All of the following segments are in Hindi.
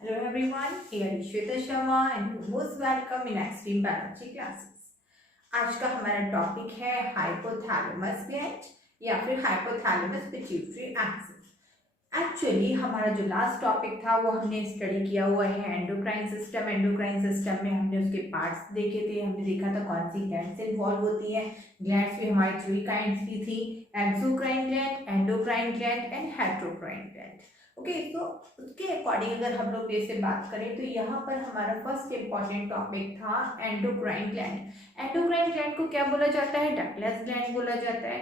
Hello everyone, here is Shweta Sharma and you're most welcome in Extreme Biology classes. आज का हमारा टॉपिक है हाइपोथैलेमस ग्लैंड या फिर हाइपोथैलेमस पिट्यूटरी एक्सिस। एक्चुअली हमारा जो लास्ट टॉपिक था वो हमने स्टडी किया हुआ है एंडोक्राइन सिस्टम। एंडोक्राइन सिस्टम में हमने उसके पार्ट्स देखे थे, हमने देखा था कौन सी ग्लैंड्स इन्वॉल्व होती हैं। ग्लैंड्स भी हमारी 3 काइंड्स की थी, exocrine gland, endocrine gland and heterocrine gland. Okay, तो उसके अकॉर्डिंग अगर हम लोग जैसे बात करें तो यहाँ पर हमारा फर्स्ट इंपॉर्टेंट टॉपिक था एंडोक्राइन ग्लैंड। एंडोक्राइन ग्लैंड को क्या बोला जाता है? डक्टलेस ग्लैंड बोला जाता है।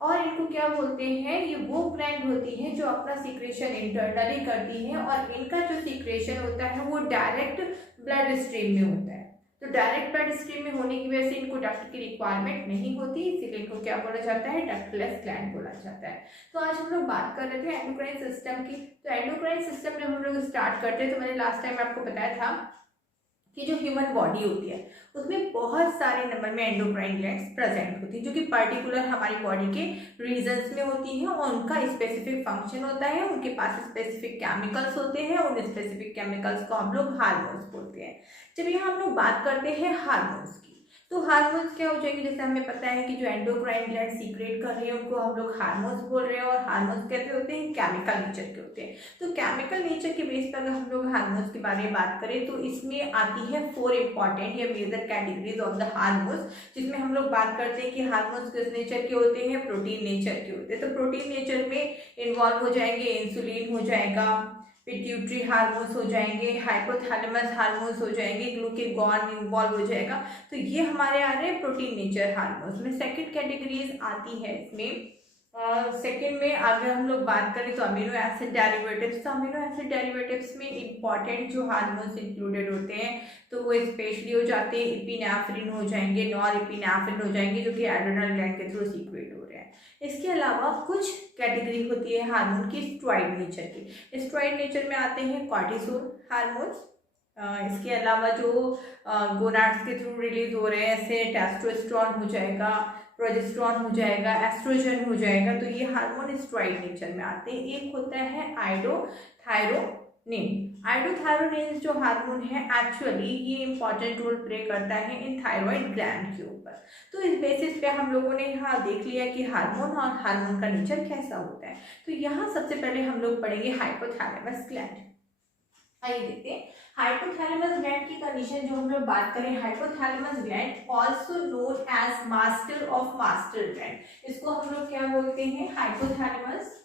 और इनको क्या बोलते हैं? ये वो ग्लैंड होती है जो अपना सीक्रेशन इंटरनली करती है और इनका जो सीक्रेशन होता है वो डायरेक्ट ब्लड स्ट्रीम में होता है। तो डायरेक्ट ब्लड स्ट्रीम में होने की वजह से इनको डक्ट की रिक्वायरमेंट नहीं होती, इसीलिए इनको क्या बोला जाता है? डक्टलेस ग्लैंड बोला जाता है। तो आज हम लोग बात कर रहे थे एंडोक्राइन सिस्टम की। तो एंडोक्राइन सिस्टम जब हम लोग स्टार्ट करते हैं तो मैंने लास्ट टाइम आपको बताया था कि जो ह्यूमन बॉडी होती है उसमें बहुत सारे नंबर में एंडोक्राइन ग्लैंड्स प्रेजेंट होती है जो कि पर्टिकुलर हमारी बॉडी के रीजन्स में होती हैं और उनका स्पेसिफिक फंक्शन होता है। उनके पास स्पेसिफिक केमिकल्स होते हैं, उन स्पेसिफिक केमिकल्स को हम लोग हार्मोन्स बोलते हैं। जब यहाँ हम लोग बात करते हैं हार्मोन्स की, तो हार्मोन्स क्या हो जाएगी? जैसे हमें पता है कि जो एंडोक्राइन ग्लैंड सीक्रेट कर रहे हैं उनको हम लोग हार्मोन्स बोल रहे हैं और हार्मोन्स कैसे होते हैं? केमिकल नेचर के होते हैं। तो केमिकल नेचर के बेस पर अगर हम लोग हार्मोन्स के बारे में बात करें तो इसमें आती है 4 इंपॉर्टेंट या major categories of the hormones, जिसमें हम लोग बात करते हैं कि हार्मोन्स किस नेचर के होते हैं? प्रोटीन नेचर के होते हैं। तो प्रोटीन नेचर में इन्वॉल्व हो जाएंगे इंसुलिन हो जाएगा, पिट्यूटरी हार्मोन्स हो जाएंगे, हाइपोथैलेमस हार्मोन्स हो जाएंगे, ग्लूकेगॉन इन्वॉल्व हो जाएगा। तो ये हमारे आ रहे हैं प्रोटीन नेचर हार्मोन्स में। सेकंड कैटेगरीज आती है इसमें सेकंड में अगर हम लोग बात करें तो अमीनो एसिड डेरिवेटिव्स। तो अमीनो एसिड डेरिवेटिव्स में इंपॉर्टेंट जो हार्मोन्स इंक्लूडेड होते हैं तो वो स्पेशली हो जाते हैं इपिनेफ्रिन हो जाएंगे, नॉर इपिनेफ्रिन हो जाएंगे जो कि एड्रेनल ग्लैंड के थ्रू सीक्रेट हो रहे हैं। इसके अलावा कुछ कैटेगरी होती है हार्मोन की स्टेरॉइड नेचर की। स्टेरॉइड नेचर में आते हैं कॉर्टिसोल हार्मोन्स। इसके अलावा जो गोनाड्स के थ्रू रिलीज हो रहे हैं जैसे टेस्टोस्टेरोन हो जाएगा, प्रोजेस्टेरोन हो जाएगा, एस्ट्रोजन हो जाएगा, तो ये हार्मोन स्टेरॉइड नेचर में आते हैं। एक होता है आयोडोथायरोनिन। आयोडोथायरोनिन जो हार्मोन है एक्चुअली ये इंपॉर्टेंट रोल प्ले करता है इन थायराइड ग्लैंड के ऊपर। तो इस बेसिस पे हम लोगों ने यहाँ देख लिया कि हार्मोन और हार्मोन का नेचर कैसा होता है। तो यहाँ सबसे पहले हम लोग पढ़ेंगे हाइपोथैलेमस ग्लैंड। आइए देखते हैं हाइपोथैलेमस ग्लैंड की कंडीशन जो हम लोग बात करें। Hypothalamus gland also known as master of master gland. इसको हम लोग क्या बोलते हैं? Hypothalamus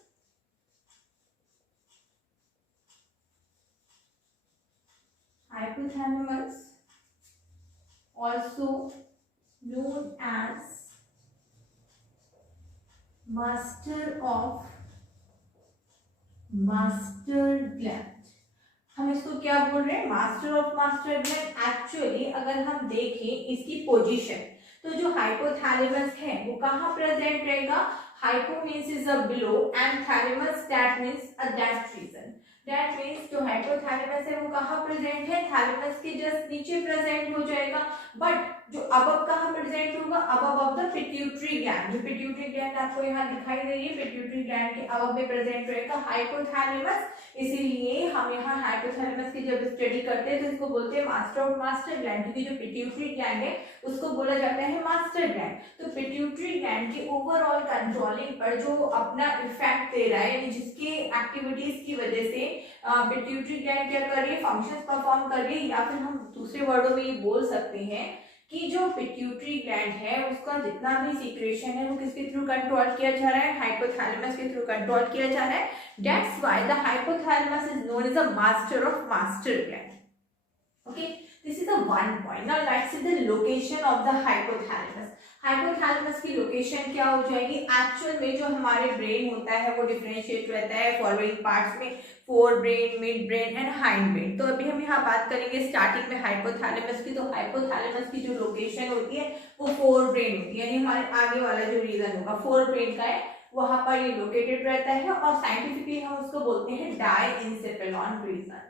also known as master of master gland. हम इसको क्या बोल रहे हैं? Master of master gland. Actually अगर हम देखें इसकी पोजीशन तो जो हाइपोथैलेमस है वो कहाँ प्रेजेंट रहेगा? Hypo means is a below and thalamus that means a that region. That means जो हाइपोथैलेमस है वो कहाँ प्रेजेंट है? थैलेमस के जस्ट नीचे प्रेजेंट हो जाएगा। बट जो अबव कहाँ प्रेजेंट होगा? Above of the pituitary gland. जो पिट्यूटरी ग्लैंड आपको यहाँ दिखाई दे रही है पिट्यूटरी ग्लैंड के अबव में प्रेजेंट रहेगा हाइपोथैलेमस। इसीलिए हम यहाँ हाइपोथैलेमस की जब स्टडी करते हैं तो इसको बोलते हैं मास्टर ऑफ मास्टर ग्लैंड, क्योंकि जो पिट्यूटरी ग्लैंड है उसको बोला जाता है मास्टर ग्लैंड। तो पिट्यूटरी ग्लैंड के ओवरऑल कंट्रोलिंग पर जो अपना इफेक्ट दे रहा है, जिसके एक्टिविटीज की वजह से पिट्यूटरी ग्लैंड क्या कर रही है? फंक्शंस परफॉर्म कर रही है। या फिर हम दूसरे वर्डों में ये बोल सकते हैं कि जो पिट्यूटरी ग्लैंड है उसका जितना भी सीक्रेशन है वो किसके थ्रू कंट्रोल किया जा रहा है? हाइपोथैलेमस के थ्रू कंट्रोल किया जा रहा है। That's why the hypothalamus is known as a master of master gland. Okay, this is the one point. Now let's see the location of the hypothalamus. Hypothalamus की लोकेशन क्या हो जाएगी? एक्चुअल में जो हमारे ब्रेन होता है वो डिफरेंशिएट रहता है फॉलोइंग पार्ट्स में, fore brain, mid brain and hind brain. तो अभी हम यहाँ बात करेंगे स्टार्टिंग में हाइपोथैलेमस की। तो हाइपोथैलेमस की जो लोकेशन होती है वो फोर ब्रेन होती है, यानी हमारे आगे वाला जो रीजन होगा फोर ब्रेन का है वहां पर ये लोकेटेड रहता है और साइंटिफिकली हम उसको बोलते हैं डाइंसेफेलॉन रीजन।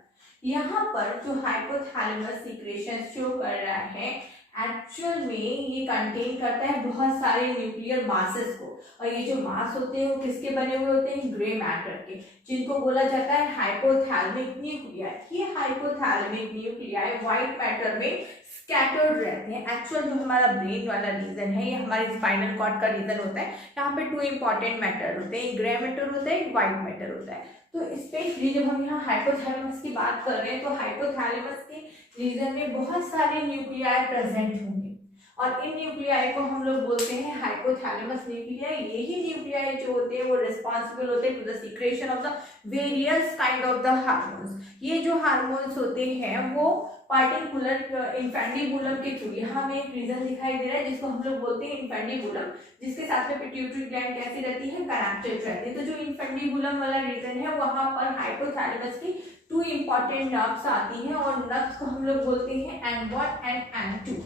यहाँ पर जो हाइपोथैलेमस सीक्रेशन शो कर रहा है एक्चुअल में ये कंटेन करता है बहुत सारे न्यूक्लियर मासेस को, और ये जो मास होते हैं वो किसके बने हुए होते हैं, ग्रे मैटर के, जिनको बोला जाता है हाइपोथैलेमिक न्यूक्लियाई। ये हाइपोथैलेमिक न्यूक्लियाई व्हाइट मैटर में स्कैटर्ड रहते हैं। एक्चुअल जो हमारा ब्रेन वाला रीजन है, ये हमारे स्पाइनल कॉर्ड का रीजन होता है। यहाँ पे 2 इंपॉर्टेंट मैटर होते हैं, ग्रे मैटर होता है, व्हाइट मैटर होता है। तो स्पेशली जब हम यहाँ हाइपोथैलेमस की बात कर रहे हैं तो हाइपोथैलेमस के रीजन में बहुत सारे न्यूक्लियाई प्रेजेंट होंगे, और इन न्यूक्लियाई को हम लोग बोलते हैं हाइपोथैलेमस न्यूक्लियाई। यही न्यूक्लियाई जो होते हैं वो रिस्पॉन्सिबल होते हैं to the secretion of the various kind of the hormones. ये जो हार्मोन्स होते हैं वो पार्टिकुलर इन्फेंडिबुलम के थ्रू, यहाँ हमें एक रीजन दिखाई दे रहा है जिसको हम लोग बोलते हैं इन्फेंडिबुलम, जिसके साथ में पिट्यूटरी ग्लैंड कैसी रहती है, कनेक्टेड रहती है। तो जो इन्फेंडिबुलम वाला रीजन है वहां पर हाइपोथैलेमस की 2 इंपॉर्टेंट नर्व्स आती हैं, और नर्व्स को हम लोग बोलते हैं N1 एंड N2।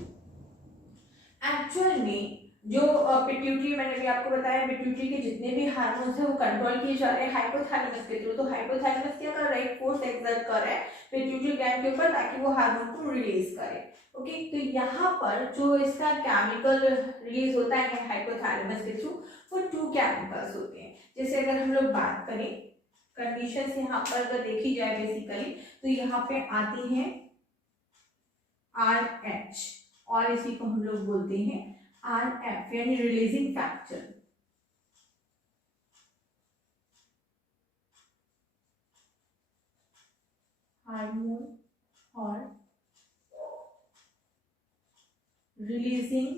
एक्चुअल में जो पिट्यूटरी, मैंने भी आपको बताया, पिट्यूटरी के जितने भी हार्मोन्स हैं वो कंट्रोल किए जा रहे हैं हाइपोथैलेमस के थ्रू। तो हाइपोथैलेमस क्या कर रहा है, फोर्स एक्सर्ट कर रहा है पिट्यूटरी ग्लैंड के ऊपर ताकि वो हार्मोन को रिलीज करे। ओके, तो यहाँ पर जो इसका केमिकल रिलीज होता है हाइपोथैलेमस के थ्रू, वो 2 केमिकल्स होते हैं। जैसे अगर हम लोग बात करें कंडीशंस यहाँ पर अगर देखी जाए बेसिकली, तो यहाँ पे आती हैं RH, और इसी को हम लोग बोलते हैं RF यानी रिलीजिंग फैक्टर। हार्मोन और रिलीजिंग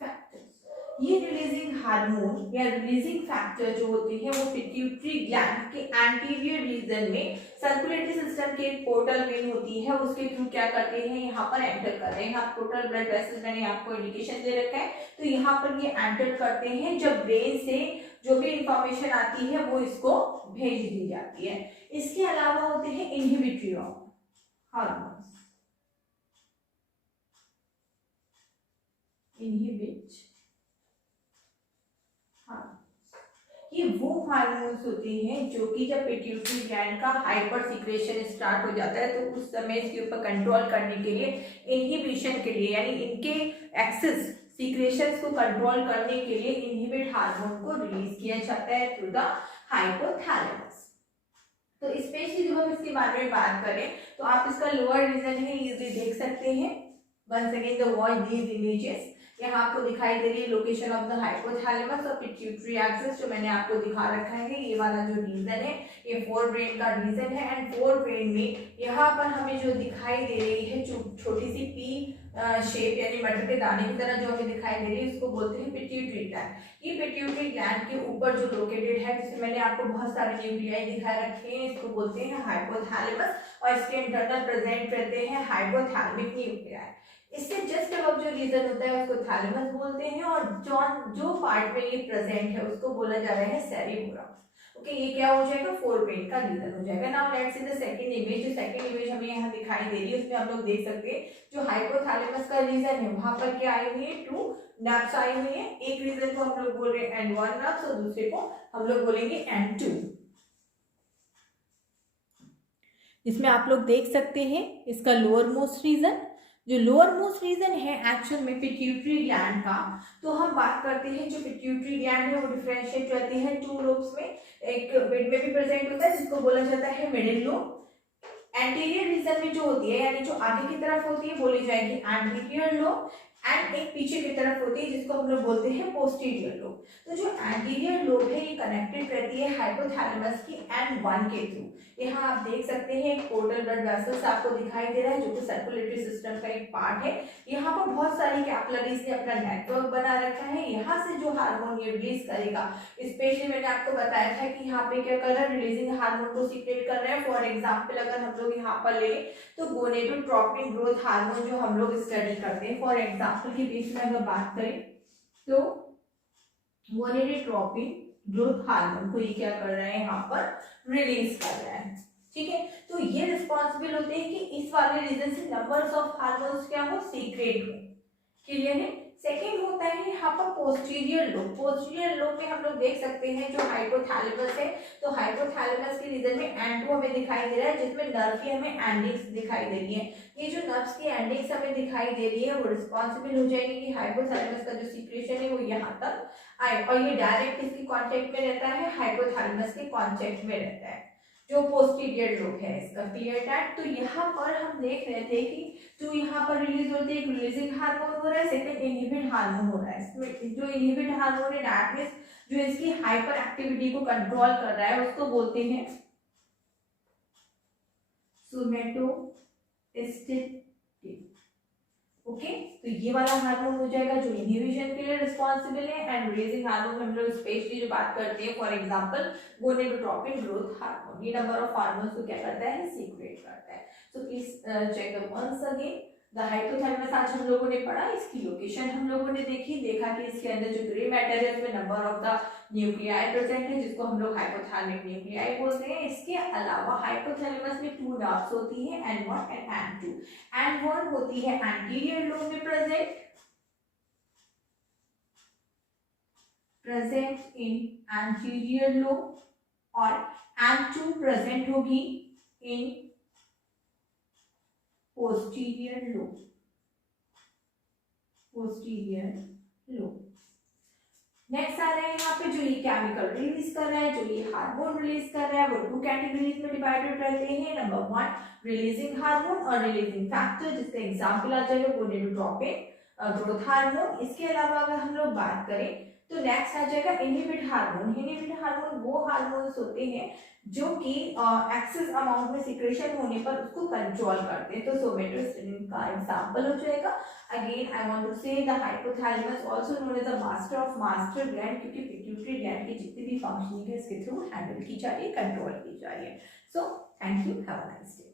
फैक्टर्स। ये रिलीजिंग हार्मोन या रिलीजिंग फैक्टर जो होते हैं वो पिट्यूटरी ग्लैंड के एंटीरियर रीजन में सर्कुलेटरी सिस्टम के एक पोर्टल वेन होती है, उसके थ्रू क्या करते हैं, यहाँ पर एंटर कर रहे हैं। यहाँ टोटल ब्लड वेसल्स मैंने आपको इंडिकेशन दे रखा है, तो यहाँ पर ये एंटर करते हैं। जब ब्रेन से जो भी इंफॉर्मेशन आती है वो इसको भेज दी जाती है। इसके अलावा होते हैं इनहिबिटरी हार्मोन्स, इनहिबिट हार्मोन्स। ये वो हार्मोन्स होते हैं जो कि जब पिट्यूटरी ग्लैंड का हाइपर सीक्रेशन स्टार्ट हो जाता है तो उस समय इसके ऊपर कंट्रोल करने के लिए, इनहिबिशन के लिए, यानी इनके एक्सेस सीक्रेशंस को कंट्रोल करने के लिए इनहिबिट हार्मोन को रिलीज किया जाता है थ्रू द हाइपोथैलेमस। तो स्पेशली जब हम इसके बारे में बात करें तो आप इसका लोअर रीजन है इजीली देख सकते हैं। Once again the watch these images. यहाँ आपको दिखाई दे रही है लोकेशन ऑफ द हाइपोथैलेमस और पिट्यूटरी एक्सिस, जो मैंने आपको दिखा रखा है। ये वाला जो रीजन है ये फोर ब्रेन का रीजन है, एंड फोर ब्रेन में यहाँ पर हमें जो दिखाई दे रही है छोटी सी पी शेप यानी मटर के दाने की तरह जो हमें दिखाई दे रही है, इसको बोलते हैं पिट्यूटरी ग्लैंड। ये पिट्यूटरी ग्लैंड के ऊपर जो लोकेटेड है, जिसमें मैंने आपको बहुत सारे न्यूक्लियाई दिखाए रखे हैं, इसको बोलते हैं हाइपोथैलेमस, और इसके इंटरनल प्रेजेंट रहते हैं हाइपोथैलेमिक न्यूक्लियाई। इससे जस्ट अब जो रीजन होता है उसको थैलेमस बोलते हैं, और जो पार्ट में ये प्रेजेंट है उसको बोला जा रहा है सेरिबोरम। ओके, ये क्या हो जाएगा, फोर ब्रेन का रीजन हो जाएगा। Now let's see the second image. जो सेकंड इमेज हमें यहाँ दिखाई दे रही है उसमें हम लोग देख सकते हैं जो हाइपोथैलेमस का रीजन है वहां पर क्या आई हुई है, 2 नर्व्स आई हुई है। एक रीजन को हम लोग बोल रहे हैं N1 नर्व्स और दूसरे को हम लोग बोलेंगे N2। इसमें आप लोग देख सकते हैं इसका लोअर मोस्ट रीजन, जो लोअर मोस्ट रीजन है एक्चुअल में पिट्यूटरी ग्लैंड का। तो हम बात करते हैं जो पिट्यूटरी ग्लैंड है वो डिफरेंशिएट रहती है 2 लोब्स में। एक मिड में भी प्रेजेंट होता है जिसको बोला जाता है मिडिल लोब। एंटीरियर रीजन में जो होती है यानी जो आगे की तरफ होती है बोली जाएगी एंटीरियर लोब, एंड एक पीछे की तरफ होती है जिसको हम लोग बोलते हैं पोस्टीरियर लोब। तो जो एंटीरियर लोब है ये कनेक्टेड रहती है हाइपोथैलेमस की N1 के थ्रू। यहाँ आप देख सकते हैं एक पोर्टल ब्लड वेसल्स आपको दिखाई दे रहा है जो कि सर्कुलेटरी सिस्टम का एक पार्ट है। यहाँ पर बहुत सारी कैपिलरीज ने अपना नेटवर्क बना रखा है। यहाँ से जो हार्मोन ये रिलीज करेगा, स्पेशली मैंने आपको बताया था कि यहाँ पे क्या कर रहा है, रिलीजिंग हार्मोन को सीक्रेट कर रहा है। फॉर एग्जाम्पल अगर हम लोग यहाँ पर ले तो गोनेडोट्रोपिन ग्रोथ हार्मोन जो हम लोग स्टडी करते हैं, फॉर एग्जाम्पल के बीच में अगर बात करें तो गोनेडोट्रोपिन ग्रोथ हार्मोन को ये क्या कर रहा है, यहाँ पर रिलीज कर रहा है। ठीक है, तो ये रिस्पॉन्सिबल होते हैं कि इस वाले रीजन से नंबर्स ऑफ हार्मोन्स क्या हो, सीक्रेट हो। क्लियर है। सेकेंड होता है यहाँ पर पोस्टीरियर लोब। पोस्टीरियर लोब में हम लोग देख सकते हैं जो हाइपोथैलेमस है, तो हाइपोथैलेमस के रीजन में एंड हमें दिखाई दे रहा है, जिसमें नर्व की हमें एंडिंग्स दिखाई दे रही है। ये जो नर्व्स की एंडिंग्स हमें दिखाई दे रही है वो रिस्पॉन्सिबल हो जाएगी कि हाइपोथैलेमस का जो सीक्रेशन है वो यहाँ तक आए, और ये डायरेक्ट किसकी कॉन्टेक्ट में रहता है, हाइपोथैलेमस के कॉन्टेक्ट में रहता है जो पोस्टीरियर लोब है इसका। Clear that. तो यहाँ पर हम देख रहे थे कि जो यहाँ पर रिलीज होती है, एक रिलीजिंग हार्मोन हो रहा है, सेकंड इनहिबिट हार्मोन हो रहा है। इसमें जो इनहिबिट हार्मोन है दैट मींस जो इसकी हाइपर एक्टिविटी को कंट्रोल कर रहा है उसको बोलते हैं सोमेटोस्टेटिक। ओके, तो ये वाला हार्मोन हो जाएगा जो इनहिबिशन के लिए रिस्पॉन्सिबल है। एंड रिलीजिंग हार्मोन हम लोग स्पेशली जो बात करते हैं, for example gonadotropin growth hormone, ये नंबर ऑफ हार्मोन्स को क्या करता है, सीक्रेट करता है। So please check the once again the hypothalamus. आज हम लोगों ने पढ़ा, इसकी लोकेशन हम लोगों ने देखा कि इसके अंदर जो ग्रे मैटर है उसमें number of the nuclei present है, जिसको हम लोग हाइपोथैलेमिक न्यूक्लियाई बोलते हैं। इसके अलावा हाइपोथैलेमस में 2 नर्व्स होती है, N1 एंड N2। N1 होती है एंटीरियर लोब में प्रेजेंट इन एंटीरियर लोब, और N2 प्रेजेंट होगी इन पोस्टीरियर लोब। नेक्स्ट आ रहा है यहाँ पे जो ये केमिकल रिलीज कर रहा है, जो ये हार्मोन रिलीज कर रहा है, वो 2 कैटेगरीज में डिवाइडेड रहते हैं। नंबर 1 रिलीजिंग हार्मोन और रिलीजिंग फैक्टर, जिसका एग्जांपल आ जाएगा गोनेडोट्रोपिन ग्रोथ हार्मोन। इसके अलावा अगर हम लोग बात करें तो नेक्स्ट आ जाएगा इनहिबिट हार्मोन। इनहिबिट हार्मोन वो हार्मोन्स होते हैं जो कि एक्सेस अमाउंट में सिक्रेशन होने पर उसको कंट्रोल करते हैं, तो सोमेटोस्टेटिन का एग्जांपल हो जाएगा। Again I want to say the hypothalamus also known as the master gland, क्योंकि पिट्यूटरी ग्लैंड की जितनी भी फंक्शनिंग है इसके थ्रू हैंडल की जा रही है, कंट्रोल की जा रही है। So thank you, have a nice day.